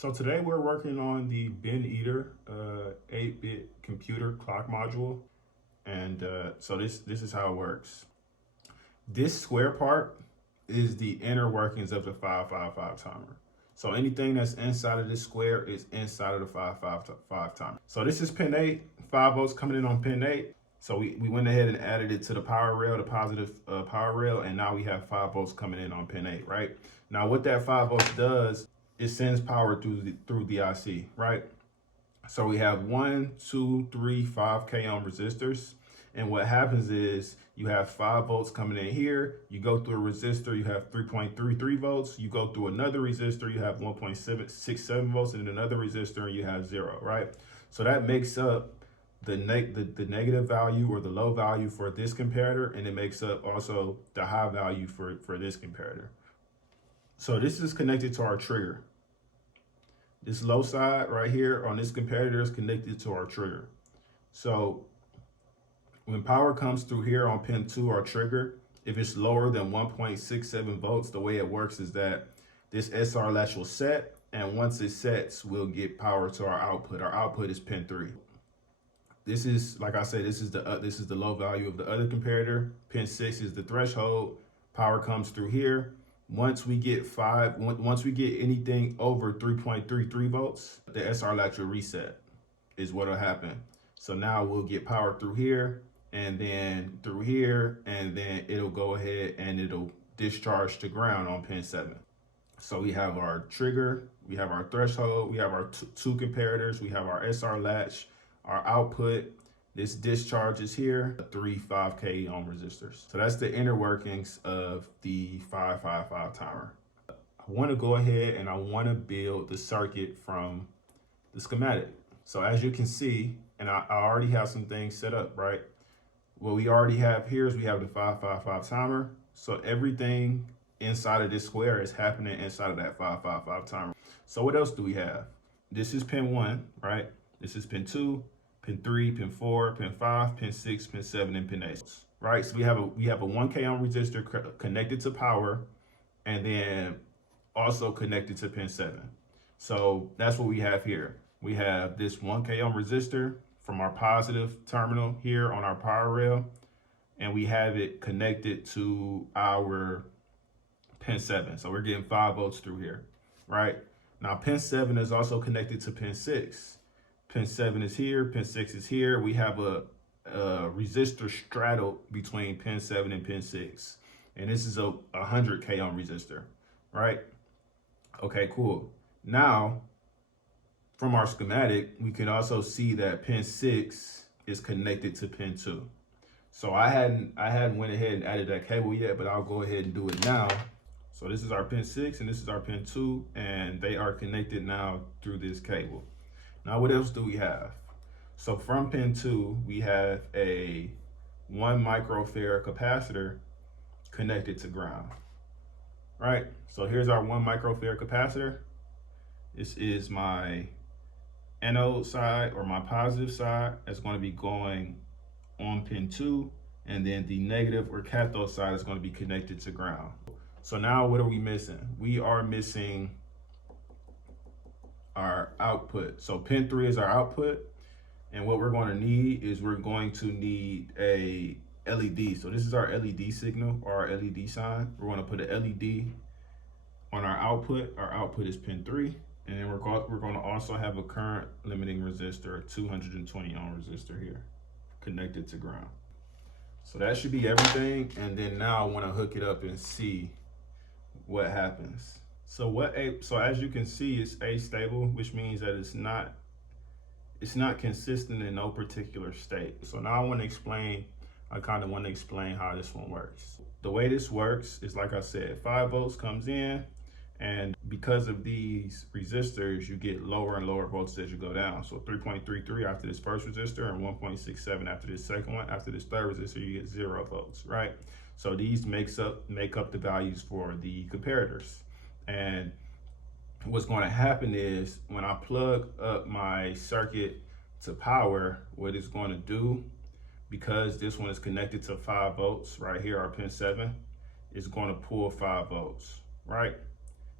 So today we're working on the Bin Eater 8-bit computer clock module, and so this is how it works. This square part is the inner workings of the 555 timer. So anything that's inside of this square is inside of the 555 timer. So this is pin 8, 5 volts coming in on pin 8. So we went ahead and added it to the power rail, the positive power rail, and now we have 5 volts coming in on pin 8, right? Now what that 5 volts does, it sends power through the IC, right? So we have 1, 2, 3, 5 ohm resistors. And what happens is you have 5 volts coming in here. You go through a resistor, you have 3.33 volts. You go through another resistor, you have 1.767 volts, and another resistor, and you have 0, right? So that makes up the negative value or the low value for this comparator, and it makes up also the high value for this comparator. So this is connected to our trigger. This low side right here on this comparator is connected to our trigger. So when power comes through here on pin 2, our trigger, if it's lower than 1.67 volts, the way it works is that this SR latch will set, and once it sets, we'll get power to our output. Our output is pin 3. This is, like I said, this is the low value of the other comparator. Pin 6 is the threshold. Power comes through here. Once we get anything over 3.33 volts, the SR latch will reset, is what will happen. So now we'll get power through here, and then through here, and then it'll go ahead and it'll discharge to ground on pin 7. So we have our trigger, we have our threshold, we have our two comparators, we have our SR latch, our output. This discharge is here, 5 ohm resistors. So that's the inner workings of the 555 timer. I want to go ahead and I want to build the circuit from the schematic. So as you can see, and I already have some things set up, right? What we already have here is we have the 555 timer. So everything inside of this square is happening inside of that 555 timer. So what else do we have? This is pin 1, right? This is pin 2, pin 3, pin 4, pin 5, pin 6, pin 7, and pin 8. Right? So we have a 1K ohm resistor connected to power, and then also connected to pin 7. So that's what we have here. We have this 1K ohm resistor from our positive terminal here on our power rail, and we have it connected to our pin 7. So we're getting 5 volts through here, right? Now pin 7 is also connected to pin 6. Pin 7 is here, pin 6 is here. We have a resistor straddled between pin 7 and pin 6. And this is a 100K ohm resistor, right? Okay, cool. Now, from our schematic, we can also see that pin 6 is connected to pin 2. So I hadn't went ahead and added that cable yet, but I'll go ahead and do it now. So this is our pin 6 and this is our pin 2, and they are connected now through this cable. Now what else do we have? So from pin 2, we have a 1 microfarad capacitor connected to ground, right? So here's our 1 microfarad capacitor. This is my anode side, or my positive side, that's going to be going on pin 2, and then the negative or cathode side is going to be connected to ground. So now what are we missing? We are missing our output. So pin 3 is our output, and what we're going to need is we're going to need a LED. So this is our LED signal, or our LED sign. We're going to put an LED on our output. Our output is pin 3, and then we're going to also have a current limiting resistor, a 220 ohm resistor here, connected to ground. So that should be everything, and then now I want to hook it up and see what happens. So as you can see, it's astable, which means that it's not consistent in no particular state. So now I kind of want to explain how this one works. The way this works is, like I said, 5 volts comes in, and because of these resistors, you get lower and lower voltage as you go down. So 3.33 after this first resistor, and 1.67 after this second one. After this third resistor, you get 0 volts, right? So these make up the values for the comparators. And what's going to happen is when I plug up my circuit to power, what it's going to do, because this one is connected to 5 volts right here, our pin 7, it's going to pull 5 volts, right?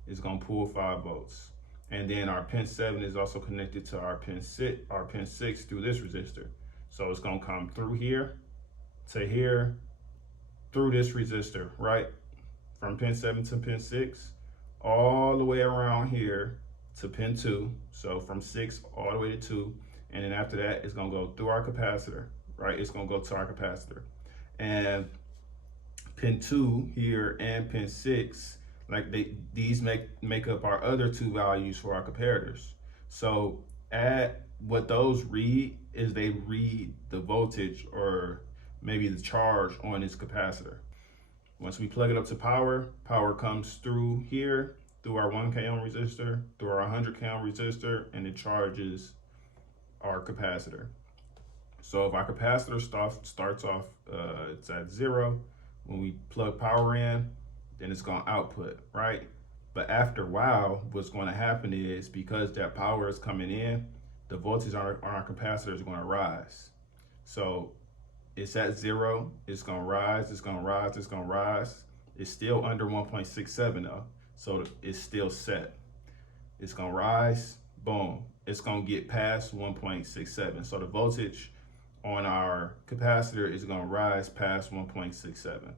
It's going to pull 5 volts. And then our pin 7 is also connected to our pin 6 through this resistor. So it's gonna come through here to here through this resistor, right? From pin 7 to pin 6, all the way around here to pin 2. So from 6 all the way to 2. And then after that, it's gonna go through our capacitor, right? It's gonna go to our capacitor. And pin 2 here and pin 6, like these make up our other two values for our comparators. So what those read is they read the voltage or maybe the charge on this capacitor. Once we plug it up to power, power comes through here, through our 1K ohm resistor, through our 100K ohm resistor, and it charges our capacitor. So if our capacitor starts off, it's at 0. When we plug power in, then it's gonna output, right? But after a while, what's gonna happen is, because that power is coming in, the voltage on our capacitor is gonna rise. So it's at 0, it's gonna rise, it's gonna rise, it's gonna rise. It's still under 1.67 though, so it's still set. It's gonna rise, boom, it's gonna get past 1.67. So the voltage on our capacitor is gonna rise past 1.67.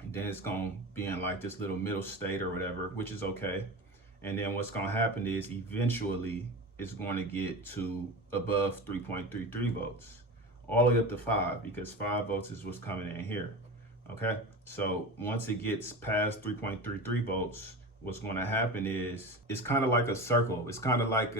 And then it's gonna be in like this little middle state or whatever, which is okay. And then what's gonna happen is eventually it's going to get to above 3.33 volts, all the way up to 5, because 5 volts is what's coming in here. Okay, so once it gets past 3.33 volts, what's going to happen is it's kind of like a circle. It's like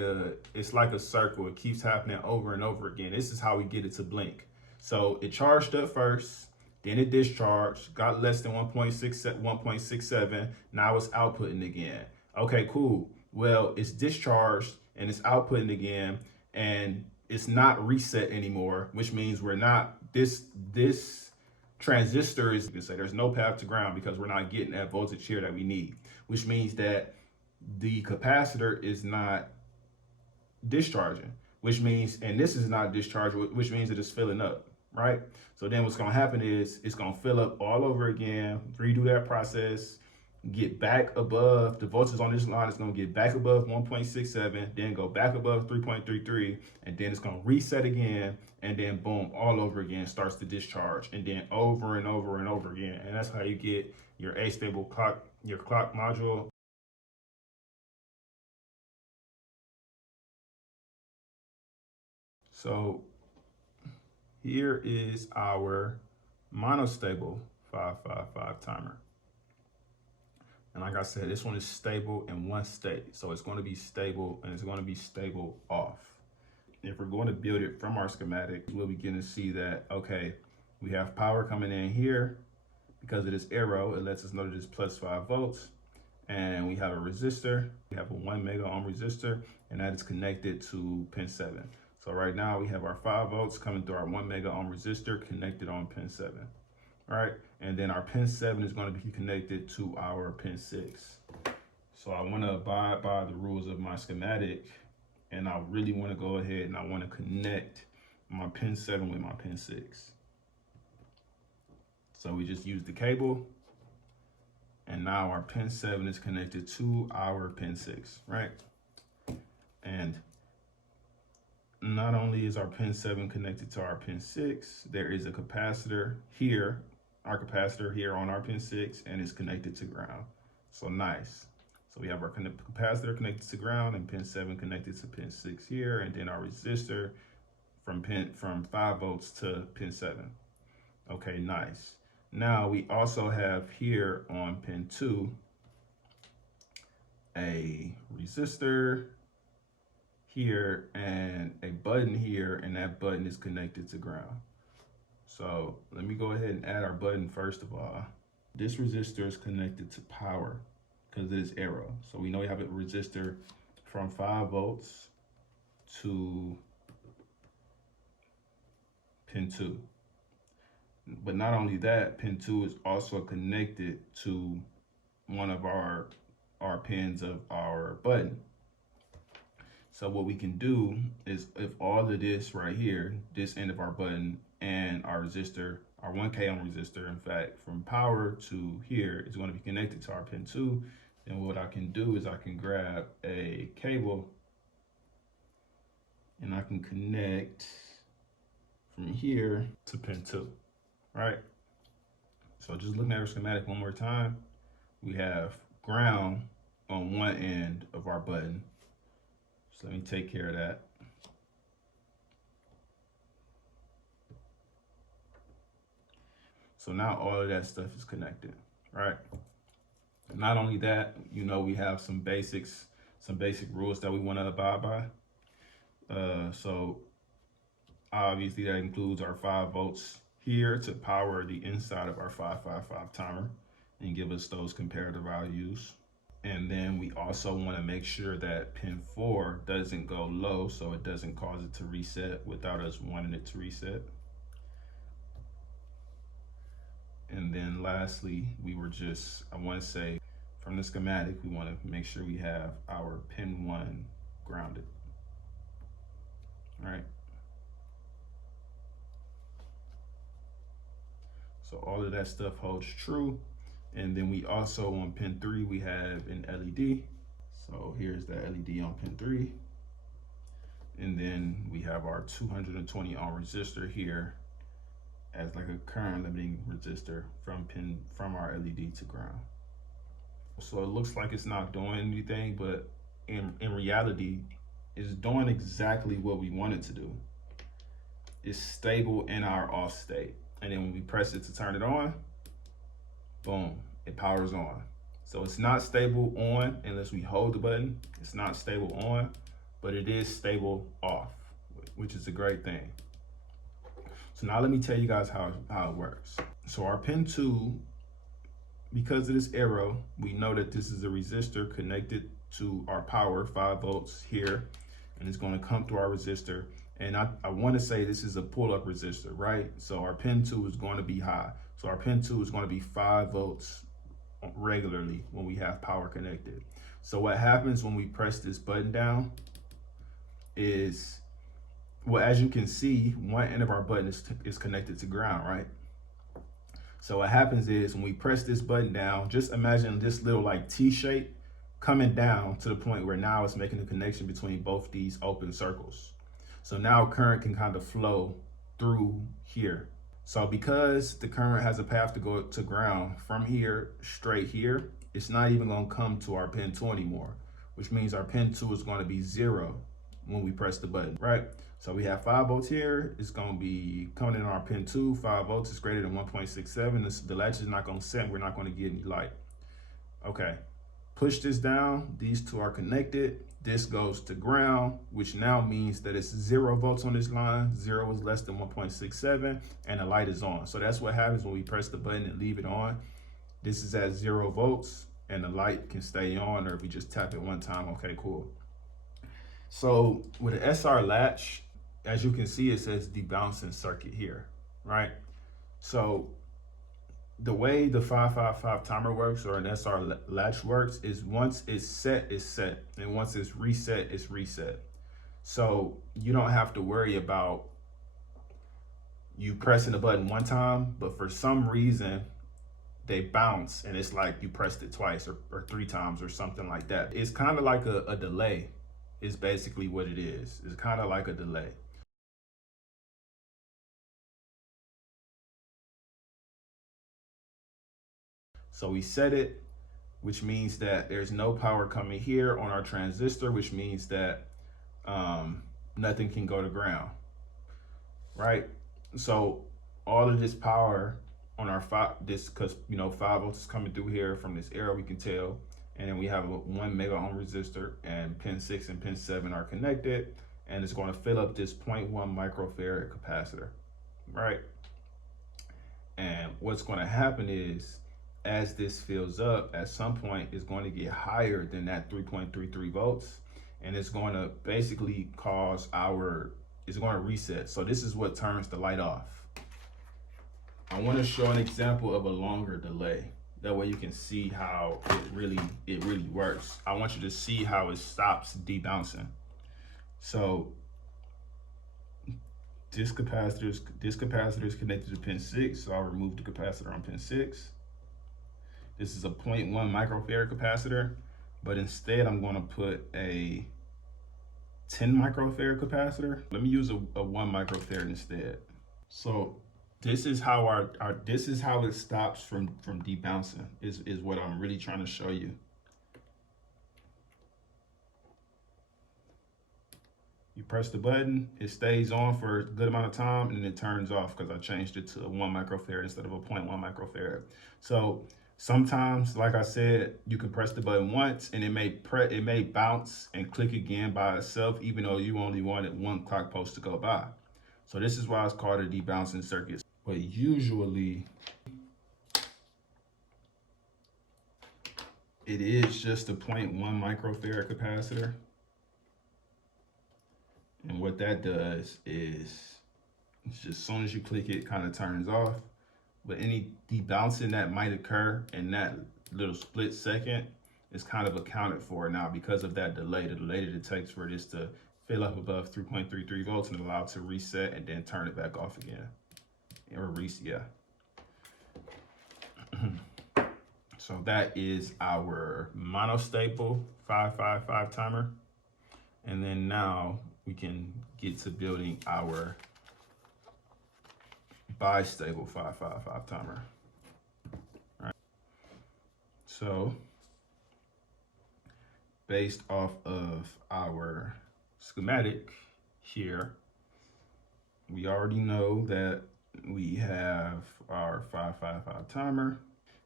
a circle. It keeps happening over and over again. This is how we get it to blink. So it charged up first, then it discharged, got less than 1.67. Now it's outputting again. Okay, cool. Well, it's discharged and it's outputting again, and it's not reset anymore, which means we're not this transistor is, you can say, there's no path to ground because we're not getting that voltage here that we need, which means that the capacitor is not discharging, which means, and this is not discharging, which means it is filling up, right? So then what's gonna happen is it's gonna fill up all over again, redo that process, get back above, the voltage on this line is gonna get back above 1.67, then go back above 3.33, and then it's gonna reset again, and then boom, all over again, starts to discharge, and then over and over and over again. And that's how you get your astable clock, your clock module. So here is our monostable 555 timer. And like I said, this one is stable in one state. So it's going to be stable, and it's going to be stable off. If we're going to build it from our schematic, we'll begin to see that, okay, we have power coming in here. Because of this arrow, it lets us know that it's plus 5 volts. And we have a resistor. We have a 1 mega ohm resistor, and that is connected to pin 7. So right now we have our 5 volts coming through our 1 mega ohm resistor connected on pin 7. All right, and then our pin 7 is going to be connected to our pin 6. So I want to abide by the rules of my schematic, and I really want to go ahead and I want to connect my pin 7 with my pin 6. So we just use the cable, and now our pin 7 is connected to our pin 6, right? And not only is our pin 7 connected to our pin 6, there is a capacitor here, our capacitor here on our pin 6, and it's connected to ground. So nice. So we have our capacitor connected to ground and pin 7 connected to pin 6 here, and then our resistor from 5 volts to pin 7. Okay, nice. Now we also have here on pin 2 a resistor here and a button here, and that button is connected to ground. So let me go ahead and add our button first of all. This resistor is connected to power because of this arrow. So we know we have a resistor from 5 volts to pin 2. But not only that, pin 2 is also connected to one of our pins of our button. So what we can do is, if all of this right here, this end of our button and our resistor, our 1K ohm resistor, in fact, from power to here is going to be connected to our pin 2, then what I can do is I can grab a cable and I can connect from here to pin 2, right? So just looking at our schematic one more time, we have ground on one end of our button. So let me take care of that. So now all of that stuff is connected, right? Not only that, you know, we have some basic rules that we want to abide by. So obviously that includes our 5 volts here to power the inside of our 555 timer and give us those comparative values. And then we also want to make sure that pin 4 doesn't go low, so it doesn't cause it to reset without us wanting it to reset. And then lastly, I want to say from the schematic, we want to make sure we have our pin 1 grounded. All right. So all of that stuff holds true. And then we also on pin 3, we have an LED. So here's the LED on pin 3. And then we have our 220 ohm resistor here as like a current limiting resistor from our LED to ground. So it looks like it's not doing anything, but in reality, it's doing exactly what we want it to do. It's stable in our off state. And then when we press it to turn it on, boom, it powers on. So it's not stable on unless we hold the button. It's not stable on, but it is stable off, which is a great thing. So now let me tell you guys how it works. So our pin 2, because of this arrow, we know that this is a resistor connected to our power, 5 volts here, and it's going to come through our resistor. And I want to say this is a pull-up resistor, right? So our pin 2 is going to be high. So our pin 2 is going to be 5 volts regularly when we have power connected. So what happens when we press this button down is, well, as you can see, one end of our button is connected to ground, right? So what happens is when we press this button down, just imagine this little like T shape coming down to the point where now it's making a connection between both these open circles. So now current can kind of flow through here. So because the current has a path to go to ground from here straight here, it's not even going to come to our pin 2 anymore, which means our pin 2 is going to be 0 when we press the button, right? So we have 5 volts here. It's going to be coming in our pin 2. 5 volts is greater than 1.67. The latch is not going to set. We're not going to get any light. Okay. Push this down. These two are connected. This goes to ground, which now means that it's 0 volts on this line. 0 is less than 1.67, and the light is on. So that's what happens when we press the button and leave it on. This is at 0 volts, and the light can stay on, or if we just tap it one time, okay, cool. So with an SR latch, as you can see, it says debouncing circuit here, right? So the way the 555 timer works, or an SR latch works, is once it's set, it's set. And once it's reset, it's reset. So you don't have to worry about you pressing the button one time, but for some reason, they bounce and it's like you pressed it twice or 3 times or something like that. It's kind of like a delay is basically what it is. It's kind of like a delay. So we set it, which means that there's no power coming here on our transistor, which means that nothing can go to ground, right? So all of this power on our because 5 volts is coming through here from this arrow, we can tell, and then we have a 1 mega ohm resistor, and pin 6 and pin 7 are connected, and it's going to fill up this 0.1 microfarad capacitor, right? And what's going to happen is, as this fills up, at some point it's going to get higher than that 3.33 volts, and it's going to basically it's going to reset. So this is what turns the light off. I want to show an example of a longer delay. That way you can see how it really works. I want you to see how it stops debouncing. So this capacitor is connected to pin 6, so I'll remove the capacitor on pin 6. This is a 0.1 microfarad capacitor, but instead I'm going to put a 10 microfarad capacitor. Let me use a 1 microfarad instead. So this is how this is how it stops from debouncing is what I'm really trying to show you. You press the button, it stays on for a good amount of time, and then it turns off because I changed it to a 1 microfarad instead of a 0.1 microfarad. So sometimes, like I said, you can press the button once and it may bounce and click again by itself, even though you only wanted 1 clock pulse to go by. So this is why it's called a debouncing circuit. But usually it is just a 0.1 microfarad capacitor. And what that does is, it's just as soon as you click it, kind of turns off. But any debouncing that might occur in that little split second is kind of accounted for now because of that delay. The delay that it takes for this to fill up above 3.33 volts and allow it to reset and then turn it back off again. Or reset, yeah. So that is our monostable 555 timer. And then now we can get to building our bistable 555 timer. All right. So based off of our schematic here, we already know that we have our 555 timer,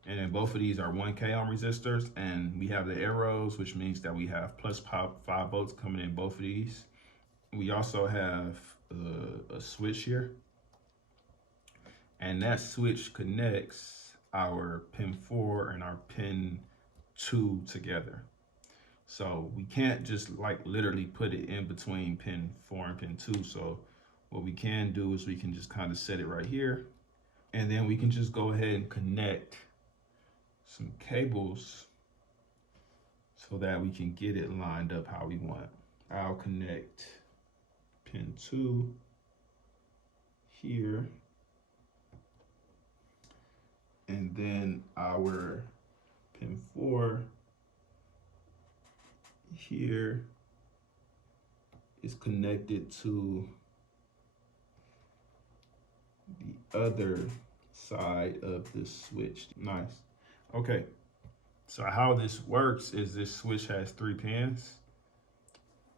and then both of these are 1K ohm resistors, and we have the arrows, which means that we have plus 5 volts coming in both of these. We also have a switch here, and that switch connects our pin 4 and our pin 2 together. So we can't just like literally put it in between pin 4 and pin 2. So what we can do is we can just kind of set it right here, and then we can just go ahead and connect some cables so that we can get it lined up how we want. I'll connect pin 2 here, and then our pin 4 here is connected to the other side of the switch. Nice. Okay, so how this works is this switch has 3 pins.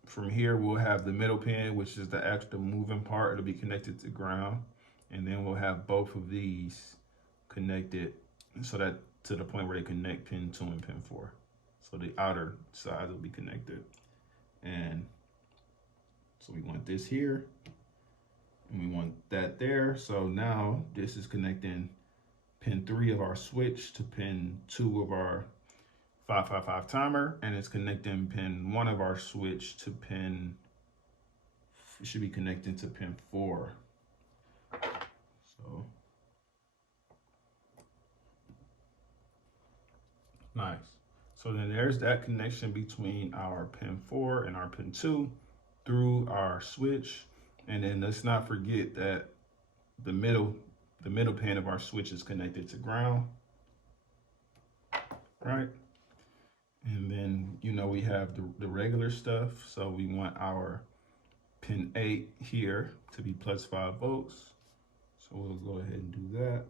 From here, we'll have the middle pin, which is the extra moving part. It'll be connected to ground. And then we'll have both of these connected so that to the point where they connect pin 2 and pin 4. So the outer side will be connected. And so we want this here, and we want that there. So now this is connecting pin 3 of our switch to pin 2 of our 555 timer, and it's connecting pin 1 of our switch to pin, it should be connecting to pin 4. So nice. So then there's that connection between our pin 4 and our pin 2 through our switch. And then let's not forget that the middle pin of our switch is connected to ground, right? And then, you know, we have the regular stuff. So we want our pin 8 here to be plus 5 volts. So we'll go ahead and do that.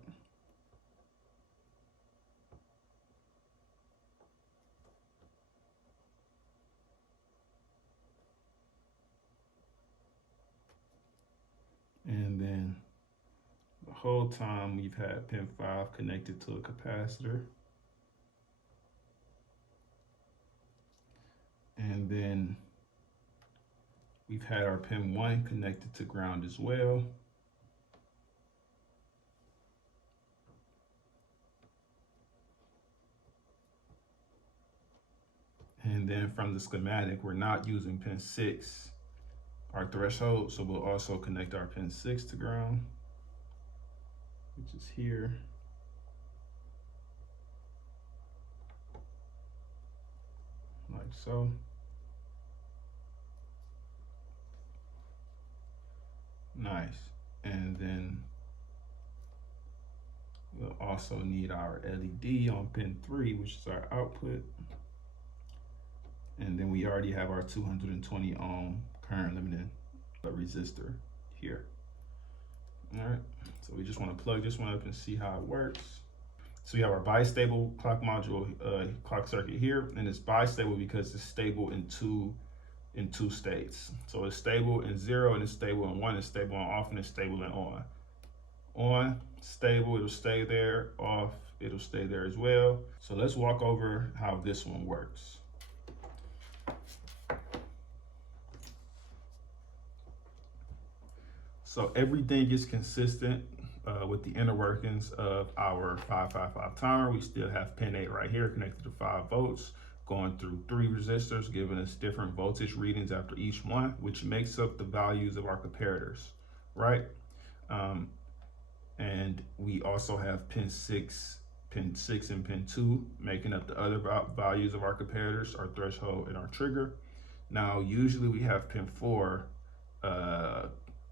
And then the whole time we've had pin 5 connected to a capacitor. And then we've had our pin 1 connected to ground as well. And then from the schematic, we're not using pin 6, our threshold, so we'll also connect our pin 6 to ground, which is here. Like so. Nice. And then we'll also need our LED on pin 3, which is our output. And then we already have our 220 ohm current limiting resistor here. All right, so we just want to plug this one up and see how it works. So we have our bistable clock module, clock circuit here, and it's bistable because it's stable in two states. So it's stable in 0, and it's stable in 1, it's stable in off, and it's stable in on. On, stable, it'll stay there. Off, it'll stay there as well. So let's walk over how this one works. So everything is consistent with the inner workings of our 555 timer. We still have pin 8 right here connected to 5 volts, going through 3 resistors, giving us different voltage readings after each one, which makes up the values of our comparators, right? And we also have pin 6 and pin 2 making up the other values of our comparators, our threshold and our trigger. Now, usually we have pin 4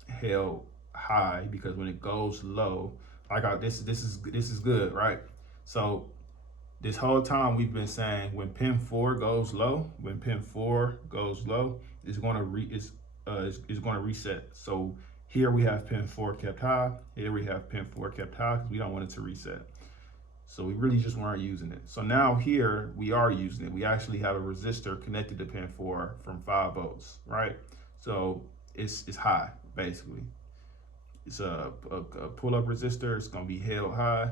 held high because when it goes low, this is good, right? So this whole time we've been saying when pin 4 goes low, it's going to reset. So here we have pin 4 kept high. Here we have pin 4 kept high because we don't want it to reset. So we really just weren't using it. So now here we are using it. We actually have a resistor connected to pin 4 from 5 volts, right? So it's high, basically. It's a pull-up resistor. It's going to be held high.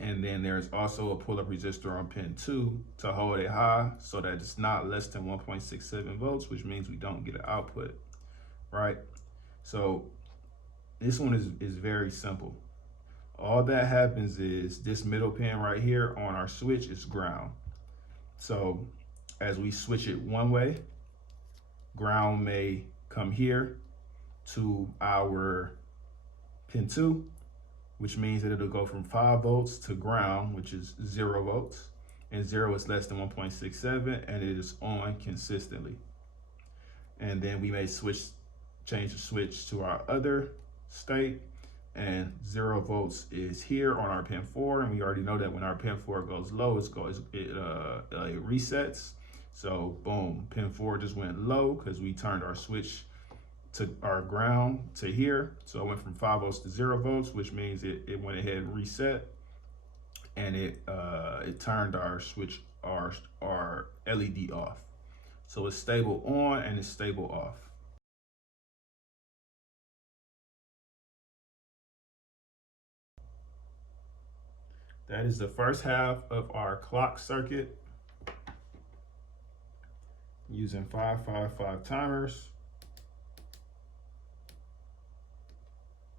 And then there's also a pull-up resistor on pin 2 to hold it high so that it's not less than 1.67 volts, which means we don't get an output, right? So this one is very simple. All that happens is this middle pin right here on our switch is ground. So as we switch it one way, ground may come here to our pin 2, which means that it'll go from 5 volts to ground, which is 0 volts, and 0 is less than 1.67, and it is on consistently. And then we may change the switch to our other state, and 0 volts is here on our pin 4, and we already know that when our pin 4 goes low, it resets. So boom, pin 4 just went low because we turned our switch to our ground to here. So it went from 5 volts to 0 volts, which means it went ahead and reset, and it turned our switch, our LED off. So it's stable on and it's stable off. That is the first half of our clock circuit using 555 timers.